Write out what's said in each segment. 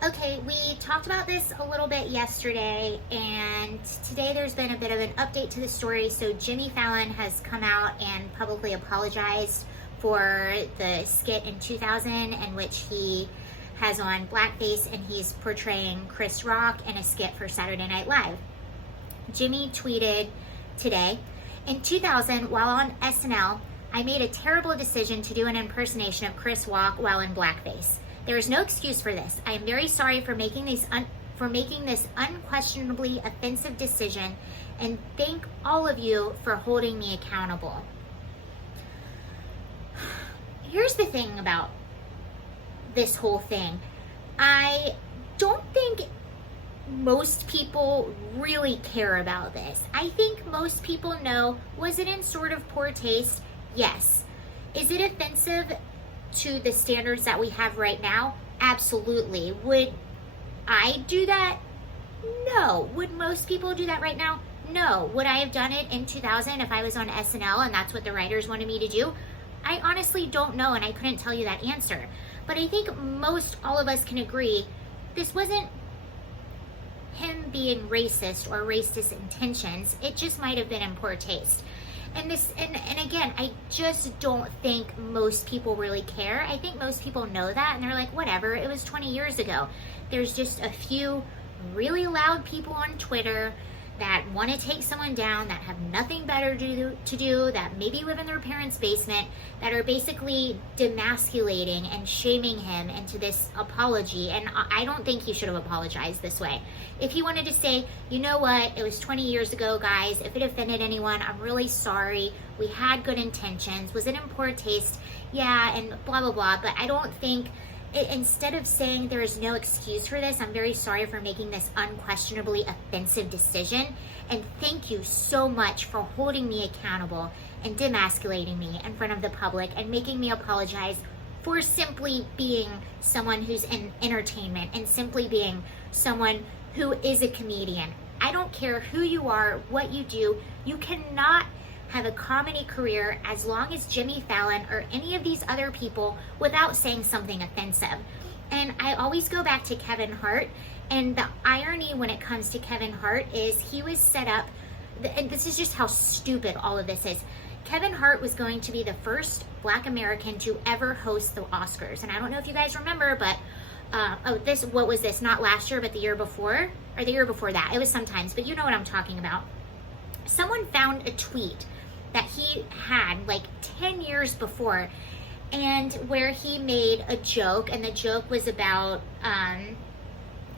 Okay, we talked about this a little bit yesterday, and today there's been a bit of an update to the story. So Jimmy Fallon has come out and publicly apologized for the skit in 2000 in which he has on blackface and he's portraying Chris Rock in a skit for Saturday Night Live. Jimmy tweeted today, "In 2000, while on SNL, I made a terrible decision to do an impersonation of Chris Rock while in blackface. There is no excuse for this. I am very sorry for making this unquestionably offensive decision, and thank all of you for holding me accountable." Here's the thing about this whole thing. I don't think most people really care about this. I think most people know, was it in sort of poor taste? Yes. Is it offensive to the standards that we have right now? Absolutely. Would I do that? No. Would most people do that right now? No. Would I have done it in 2000 if I was on SNL and that's what the writers wanted me to do? I honestly don't know, and I couldn't tell you that answer. But I think most all of us can agree this wasn't him being racist or racist intentions. It just might have been in poor taste. And again, I just don't think most people really care. I think most people know that and they're like, whatever, it was 20 years ago. There's just a few really loud people on Twitter that want to take someone down, that have nothing better to do, that maybe live in their parents' basement, that are basically demasculating and shaming him into this apology. And I don't think he should have apologized this way. If he wanted to say, you know what, it was 20 years ago, guys, if it offended anyone, I'm really sorry. We had good intentions. Was it in poor taste? Yeah, and blah, blah, blah. But I don't think, instead of saying there is no excuse for this, I'm very sorry for making this unquestionably offensive decision, and thank you so much for holding me accountable and demasculating me in front of the public and making me apologize for simply being someone who's in entertainment and simply being someone who is a comedian. I don't care who you are, what you do, you cannot have a comedy career as long as Jimmy Fallon or any of these other people without saying something offensive. And I always go back to Kevin Hart, and the irony when it comes to Kevin Hart is he was set up, and this is just how stupid all of this is. Kevin Hart was going to be the first Black American to ever host the Oscars. And I don't know if you guys remember, but what was this? Not last year, but the year before, or the year before that. It was sometimes, but you know what I'm talking about. Someone found a tweet that he had like 10 years before, and where he made a joke, and the joke was about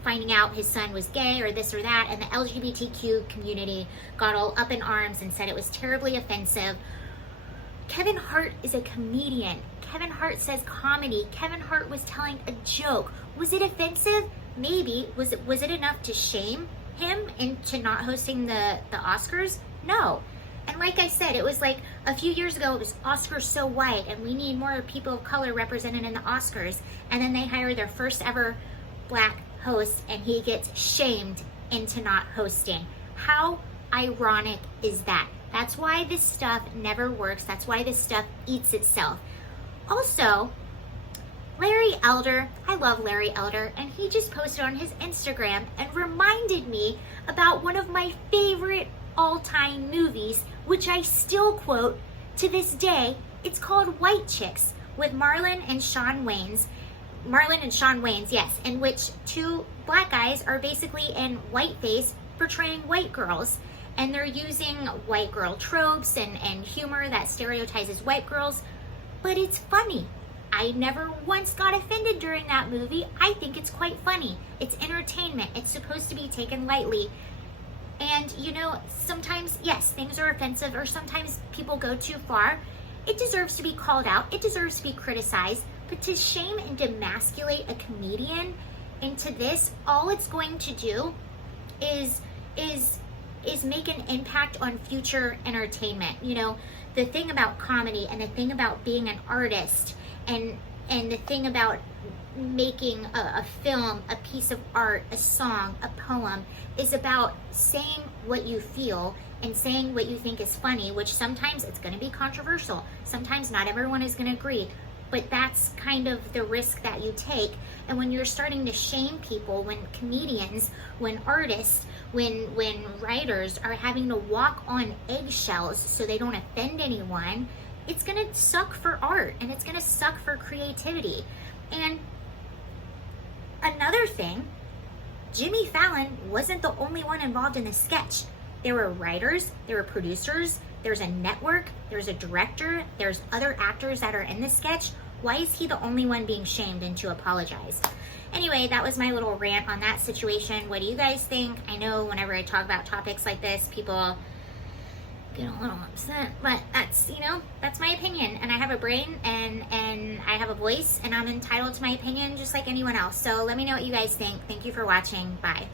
finding out his son was gay or this or that, and the LGBTQ community got all up in arms and said it was terribly offensive. Kevin Hart is a comedian. Kevin Hart says comedy. Kevin Hart was telling a joke. Was it offensive? Maybe. Was it enough to shame him into not hosting the Oscars? No. And like I said, it was like a few years ago, it was Oscars so white and we need more people of color represented in the Oscars. And then they hire their first ever Black host and he gets shamed into not hosting. How ironic is that? That's why this stuff never works. That's why this stuff eats itself. Also, Larry Elder, I love Larry Elder, and he just posted on his Instagram and reminded me about one of my favorite all-time movies, which I still quote to this day. It's called White Chicks with Marlon and Shawn Wayans, yes, in which two black guys are basically in whiteface portraying white girls, and they're using white girl tropes and humor that stereotypes white girls, but it's funny. I never once got offended during that movie. I think it's quite funny. It's entertainment. It's supposed to be taken lightly. And, you know, sometimes, yes, things are offensive, or sometimes people go too far. It deserves to be called out. It deserves to be criticized. But to shame and demasculate a comedian into this, all it's going to do is make an impact on future entertainment. You know, the thing about comedy and the thing about being an artist and the thing about making a film, a piece of art, a song, a poem, is about saying what you feel and saying what you think is funny, which sometimes it's going to be controversial. Sometimes not everyone is going to agree. but that's kind of the risk that you take. And when you're starting to shame people, when comedians, when artists, when writers are having to walk on eggshells so they don't offend anyone, it's gonna suck for art, and it's gonna suck for creativity. And another thing, Jimmy Fallon wasn't the only one involved in the sketch. There were writers, there were producers, there's a network, there's a director, there's other actors that are in this sketch. Why is he the only one being shamed and to apologize? Anyway, that was my little rant on that situation. What do you guys think? I know whenever I talk about topics like this, people get a little upset, but that's, you know, that's my opinion, and I have a brain, and I have a voice, and I'm entitled to my opinion just like anyone else. So let me know what you guys think. Thank you for watching. Bye.